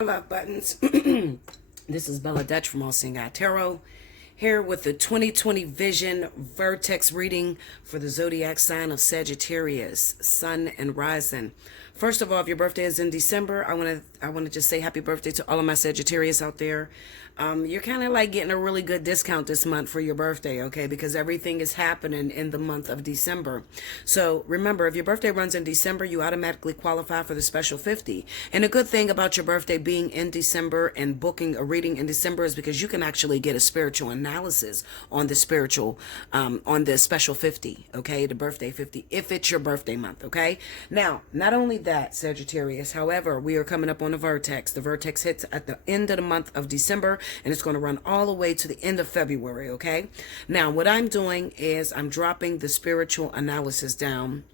Love buttons. This is Bella Dutch from Allseeingeyetarot, here with the 2020 Vision Vertex reading for the zodiac sign of Sagittarius, Sun and Rising. First of all, if your birthday is in December, I want to just say happy birthday to all of my Sagittarius out there. You're kind of like getting a really good discount this month for your birthday, okay? Because everything is happening in the month of December. So remember, if your birthday runs in December, you automatically qualify for the special 50. And a good thing about your birthday being in December and booking a reading in December is because you can actually get a spiritual analysis on the on the special 50, okay? The birthday 50, if it's your birthday month, okay? Now, not only that, Sagittarius, however, we are coming up on the vertex. The vertex hits at the end of the month of December, and it's going to run all the way to the end of February, okay? Now, what I'm doing is I'm dropping the spiritual analysis down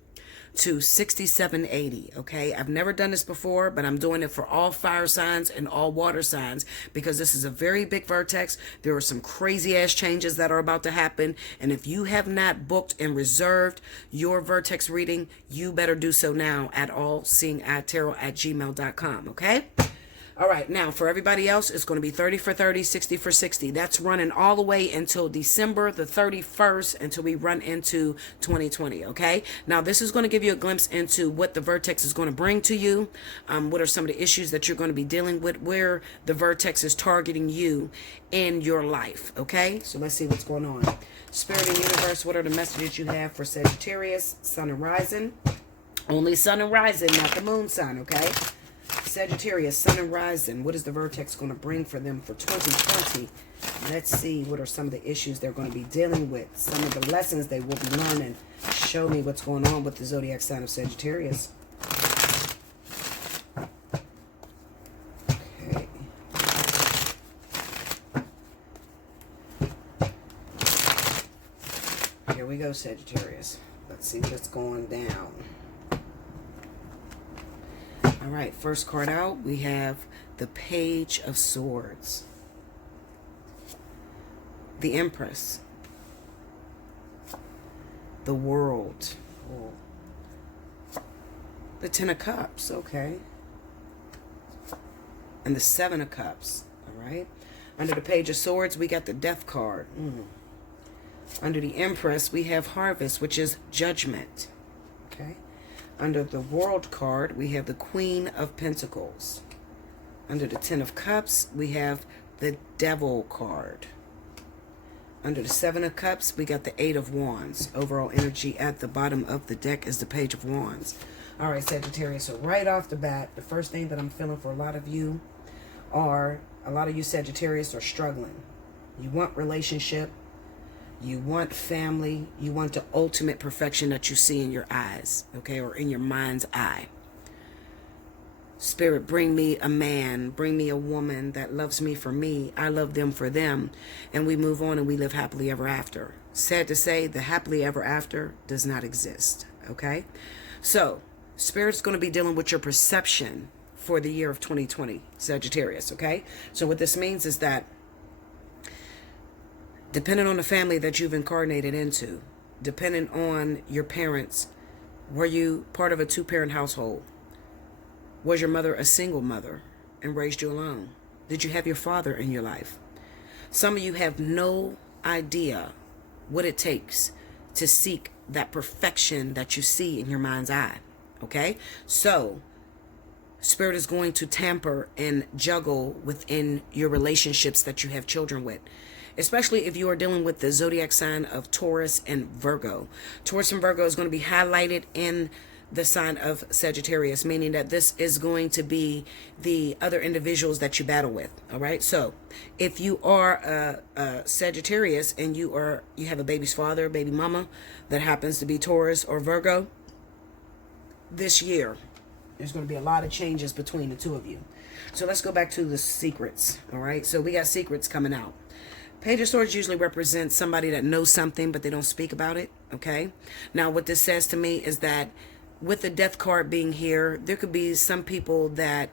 to 6780, okay? I've never done this before, but I'm doing it for all fire signs and all water signs because this is a very big vertex. There are some crazy ass changes that are about to happen, and if you have not booked and reserved your vertex reading, you better do so now at allseeingeyetarot@gmail.com, okay? All right, now for everybody else, it's going to be 30 for 30, 60 for 60. That's running all the way until December the 31st until we run into 2020, okay? Now, this is going to give you a glimpse into what the vertex is going to bring to you. What are some of the issues that you're going to be dealing with, where the vertex is targeting you in your life, okay? So let's see what's going on. Spirit and universe, what are the messages you have for Sagittarius, Sun and Rising? Only Sun and Rising, not the moon sign, okay? Sagittarius, Sun and Rising, what is the vertex going to bring for them for 2020? Let's see what are some of the issues they're going to be dealing with, some of the lessons they will be learning. Show me what's going on with the zodiac sign of Sagittarius. Okay. Here we go, Sagittarius. Let's see what's going down. All right, first card out, we have the Page of Swords, the Empress, the World, the Ten of Cups, okay, and the Seven of Cups, all right. Under the Page of Swords, we got the Death card. Under the Empress, we have Harvest, which is Judgment, okay. Under the World card, we have the Queen of Pentacles. Under the Ten of Cups, we have the Devil card. Under the Seven of Cups, we got the Eight of Wands. Overall energy at the bottom of the deck is the Page of Wands. All right, Sagittarius, so right off the bat, the first thing that I'm feeling for a lot of you Sagittarius are struggling. You want relationship. You want family. You want the ultimate perfection that you see in your eyes, okay, or in your mind's eye. Spirit, bring me a man, bring me a woman that loves me for me. I love them for them. And we move on and we live happily ever after. Sad to say, the happily ever after does not exist, okay? So, Spirit's going to be dealing with your perception for the year of 2020, Sagittarius, okay? So what this means is that depending on the family that you've incarnated into, depending on your parents, were you part of a two-parent household? Was your mother a single mother and raised you alone? Did you have your father in your life? Some of you have no idea what it takes to seek that perfection that you see in your mind's eye, okay? So, Spirit is going to tamper and juggle within your relationships that you have children with, especially if you are dealing with the zodiac sign of Taurus and Virgo. Taurus and Virgo is going to be highlighted in the sign of Sagittarius, meaning that this is going to be the other individuals that you battle with, all right? So if you are a Sagittarius and you have a baby's father, baby mama that happens to be Taurus or Virgo, this year there's going to be a lot of changes between the two of you. So let's go back to the secrets, all right? So we got secrets coming out. Page of Swords usually represents somebody that knows something, but they don't speak about it, okay? Now, what this says to me is that with the Death card being here, there could be some people that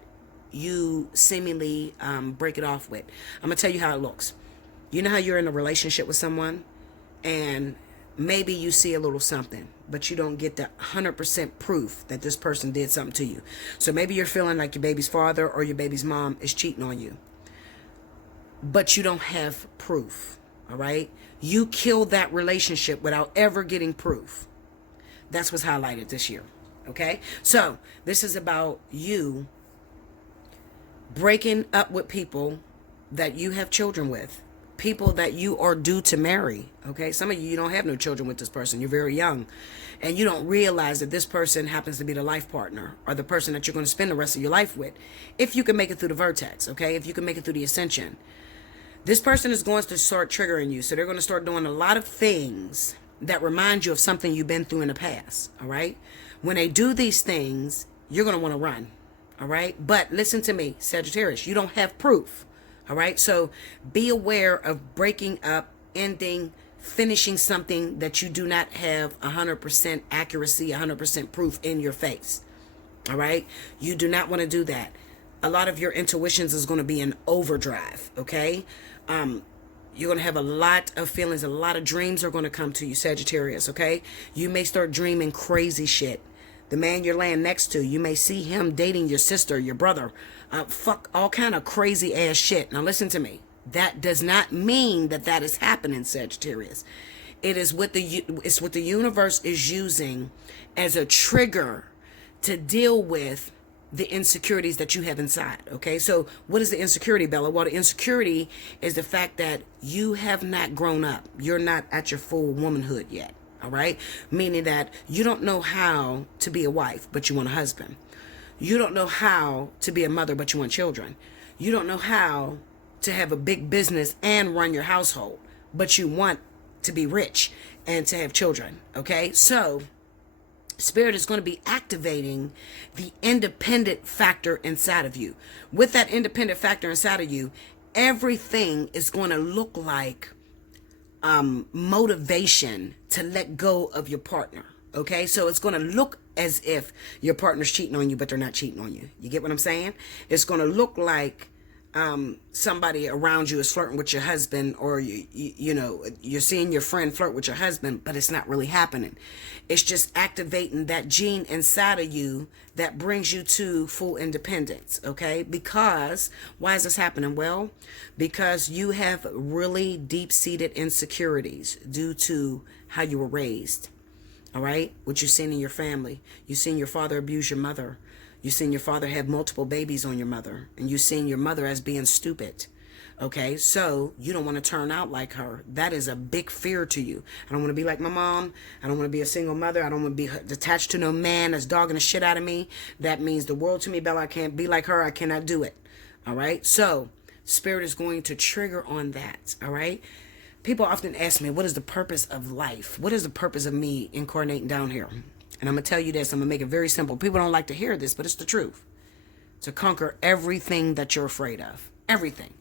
you seemingly break it off with. I'm going to tell you how it looks. You know how you're in a relationship with someone, and maybe you see a little something, but you don't get the 100% proof that this person did something to you. So maybe you're feeling like your baby's father or your baby's mom is cheating on you, but you don't have proof. All right, you kill that relationship without ever getting proof. That's what's highlighted this year. Okay, so this is about you breaking up with people that you have children with, people that you are due to marry. Okay, some of you don't have no children with this person. You're very young, and you don't realize that this person happens to be the life partner or the person that you're going to spend the rest of your life with, if you can make it through the vertex. Okay, if you can make it through the ascension, this person is going to start triggering you. So they're going to start doing a lot of things that remind you of something you've been through in the past. All right, when they do these things, you're going to want to run. All right, but listen to me, Sagittarius, you don't have proof. All right, so be aware of breaking up, ending, finishing something that you do not have 100% accuracy, 100% proof in your face. All right, you do not want to do that. A lot of your intuitions is going to be in overdrive. Okay, you're going to have a lot of feelings, a lot of dreams are going to come to you, Sagittarius. Okay, you may start dreaming crazy shit. The man you're laying next to, you may see him dating your sister, your brother, fuck all kind of crazy ass shit. Now listen to me. That does not mean that that is happening, Sagittarius. It's what the universe is using as a trigger to deal with the insecurities that you have inside. Okay, so what is the insecurity, Bella? Well, the insecurity is the fact that you have not grown up. You're not at your full womanhood yet. All right, meaning that you don't know how to be a wife, but you want a husband. You don't know how to be a mother, but you want children. You don't know how to have a big business and run your household, but you want to be rich and to have children. Okay, so Spirit is going to be activating the independent factor inside of you. With that independent factor inside of you, everything is going to look like motivation to let go of your partner. Okay, so it's going to look as if your partner's cheating on you, but they're not cheating on you. You get what I'm saying? It's going to look like somebody around you is flirting with your husband, or you know, you're seeing your friend flirt with your husband, but it's not really happening. It's just activating that gene inside of you that brings you to full independence. Okay, because why is this happening? Well, because you have really deep-seated insecurities due to how you were raised. All right, what you've seen in your family. You've seen your father abuse your mother. You've seen your father have multiple babies on your mother, and you've seen your mother as being stupid. Okay, so you don't want to turn out like her. That is a big fear to you. I don't want to be like my mom. I don't want to be a single mother. I don't want to be attached to no man that's dogging the shit out of me. That means the world to me, Bella. I can't be like her. I cannot do it. All right, so Spirit is going to trigger on that. All right, people often ask me, what is the purpose of life? What is the purpose of me incarnating down here? And I'm going to tell you this. I'm going to make it very simple. People don't like to hear this, but it's the truth. To conquer everything that you're afraid of. Everything.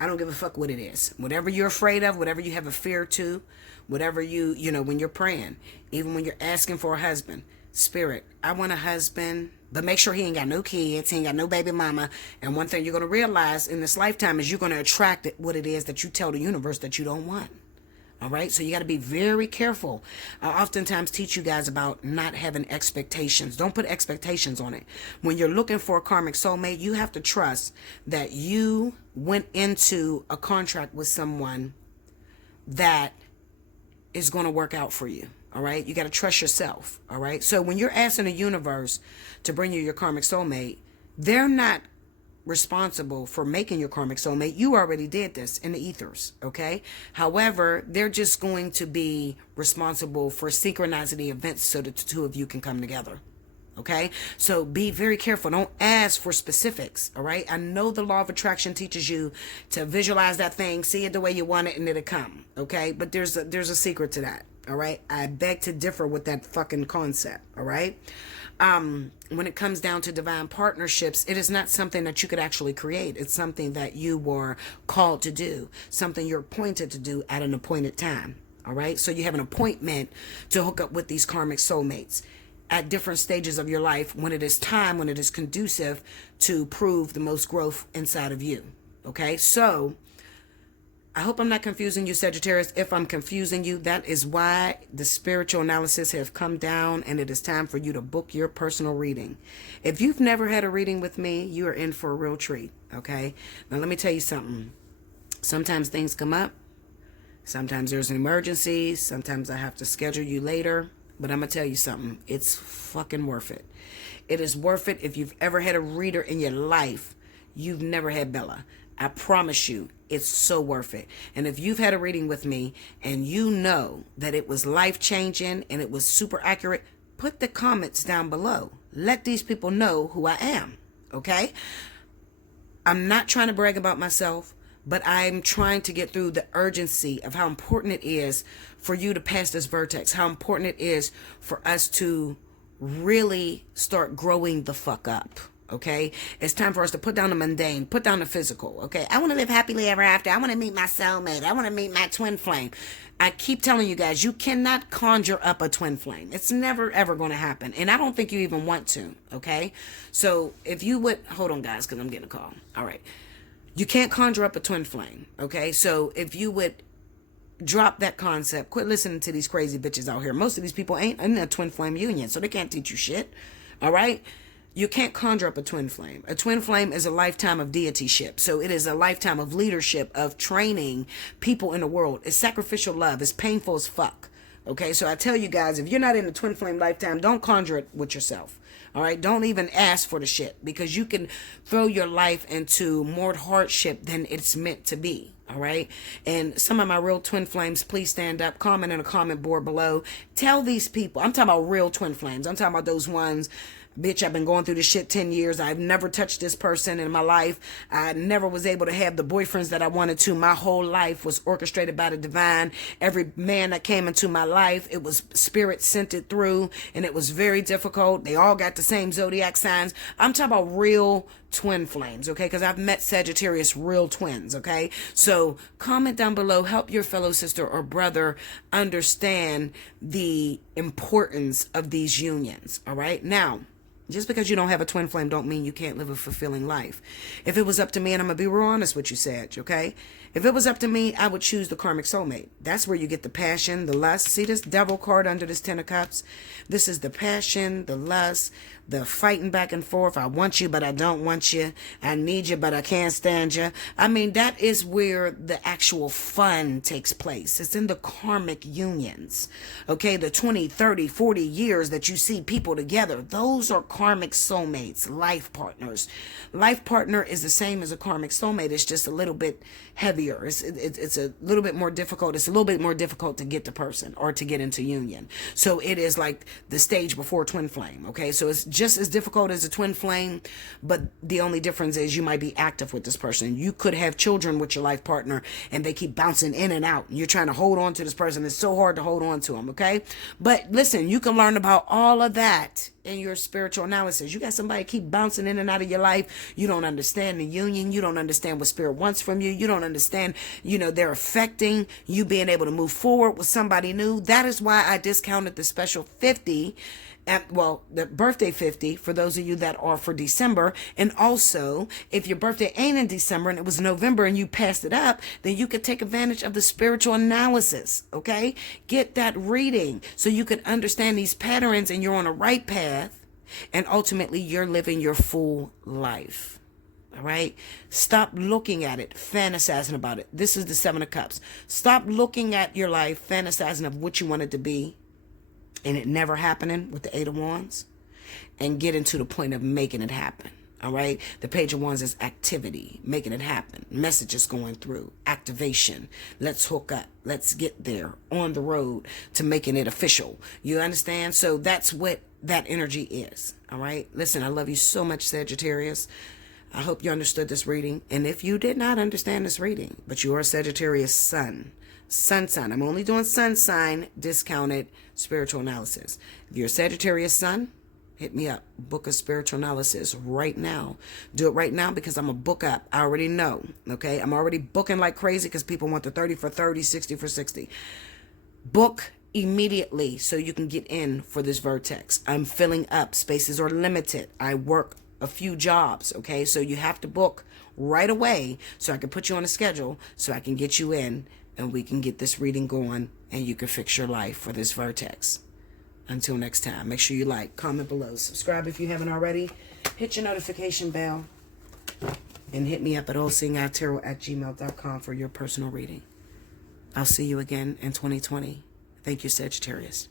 I don't give a fuck what it is. Whatever you're afraid of, whatever you have a fear to, whatever you know, when you're praying, even when you're asking for a husband, Spirit, I want a husband, but make sure he ain't got no kids, he ain't got no baby mama. And one thing you're going to realize in this lifetime is you're going to attract what it is that you tell the universe that you don't want. All right, so you got to be very careful. I oftentimes teach you guys about not having expectations. Don't put expectations on it. When you're looking for a karmic soulmate, you have to trust that you went into a contract with someone that is going to work out for you. All right, you got to trust yourself. All right, so when you're asking the universe to bring you your karmic soulmate, they're not responsible for making your karmic soulmate. You already did this in the ethers. Okay, however, they're just going to be responsible for synchronizing the events so that the two of you can come together. Okay, so be very careful. Don't ask for specifics. All right, I know the law of attraction teaches you to visualize that thing, see it the way you want it, and it'll come. Okay, but there's a secret to that. All right, I beg to differ with that fucking concept. All right, when it comes down to divine partnerships, it is not something that you could actually create. It's something that you were called to do, something you're appointed to do at an appointed time. All right, so you have an appointment to hook up with these karmic soulmates at different stages of your life when it is time, when it is conducive to prove the most growth inside of you. Okay, so I hope I'm not confusing you, Sagittarius. If I'm confusing you, that is why the spiritual analysis have come down, and it is time for you to book your personal reading. If you've never had a reading with me, you are in for a real treat, okay? Now, let me tell you something. Sometimes things come up. Sometimes there's an emergency. Sometimes I have to schedule you later. But I'm going to tell you something. It's fucking worth it. It is worth it. If you've ever had a reader in your life, you've never had Bella. I promise you, it's so worth it. And if you've had a reading with me and you know that it was life-changing and it was super accurate, put the comments down below. Let these people know who I am, okay? I'm not trying to brag about myself, but I'm trying to get through the urgency of how important it is for you to pass this vertex, how important it is for us to really start growing the fuck up. Okay, it's time for us to put down the mundane, put down the physical. Okay, I want to live happily ever after. I want to meet my soulmate. I want to meet my twin flame. I keep telling you guys, you cannot conjure up a twin flame. It's never ever going to happen, and I don't think you even want to. Okay, so if you would hold on, guys, because I'm getting a call. All right, you can't conjure up a twin flame. Okay, so if you would drop that concept, quit listening to these crazy bitches out here. Most of these people ain't in a twin flame union, so they can't teach you shit. All right. You can't conjure up a twin flame. A twin flame is a lifetime of deityship. So it is a lifetime of leadership, of training people in the world. It's sacrificial love. It's painful as fuck. Okay, so I tell you guys, if you're not in a twin flame lifetime, don't conjure it with yourself. All right, don't even ask for the shit, because you can throw your life into more hardship than it's meant to be. All right, and some of my real twin flames, please stand up, comment in the comment board below. Tell these people, I'm talking about real twin flames. I'm talking about those ones. Bitch, I've been going through this shit 10 years. I've never touched this person in my life. I never was able to have the boyfriends that I wanted to. My whole life was orchestrated by the divine. Every man that came into my life, it was spirit sent it through, and it was very difficult. They all got the same zodiac signs. I'm talking about real twin flames, okay? Because I've met Sagittarius real twins, okay? So comment down below. Help your fellow sister or brother understand the importance of these unions, all right? Now, just because you don't have a twin flame don't mean you can't live a fulfilling life. If it was up to me, and I'm going to be real honest with you, Sag, okay? If it was up to me, I would choose the karmic soulmate. That's where you get the passion, the lust. See this devil card under this 10 of cups? This is the passion, the lust, the fighting back and forth. I want you, but I don't want you. I need you, but I can't stand you. I mean, that is where the actual fun takes place. It's in the karmic unions. Okay, the 20, 30, 40 years that you see people together, those are karmic soulmates, life partners. Life partner is the same as a karmic soulmate. It's just a little bit heavier. It's a little bit more difficult. It's a little bit more difficult to get the person or to get into union. So it is like the stage before twin flame. Okay, so it's just as difficult as a twin flame, but the only difference is you might be active with this person. You could have children with your life partner and they keep bouncing in and out. You're trying to hold on to this person. It's so hard to hold on to them, okay? But listen, you can learn about all of that in your spiritual analysis. You got somebody keep bouncing in and out of your life. You don't understand the union. You don't understand what spirit wants from you. You don't understand, they're affecting you being able to move forward with somebody new. That is why I discounted the special 50, the birthday 50 for those of you that are for December. And also, if your birthday ain't in December and it was November and you passed it up, then you could take advantage of the spiritual analysis, okay? Get that reading so you can understand these patterns and you're on the right path, and ultimately you're living your full life. All right. Stop looking at it, fantasizing about it. This is the 7 of Cups. Stop looking at your life, fantasizing of what you want it to be, and it never happening with the 8 of Wands, and get into the point of making it happen. All right. The Page of Wands is activity, making it happen. Messages going through, activation. Let's hook up. Let's get there on the road to making it official. You understand? So that's what that energy is. All right. Listen, I love you so much, Sagittarius. I hope you understood this reading. And if you did not understand this reading, but you are a Sagittarius sun sign. I'm only doing sun sign discounted spiritual analysis. If you're a Sagittarius sun, hit me up. Book a spiritual analysis right now. Do it right now because I'm a book up. I already know. Okay. I'm already booking like crazy because people want the 30 for 30, 60 for 60. Book immediately so you can get in for this vertex. I'm filling up. Spaces are limited. I work a few jobs, okay? So you have to book right away so I can put you on a schedule so I can get you in and we can get this reading going and you can fix your life for this vertex. Until next time, make sure you like, comment below, subscribe if you haven't already, hit your notification bell, and hit me up at Allseeingeyetarot@gmail.com for your personal reading. I'll see you again in 2020. Thank you, Sagittarius.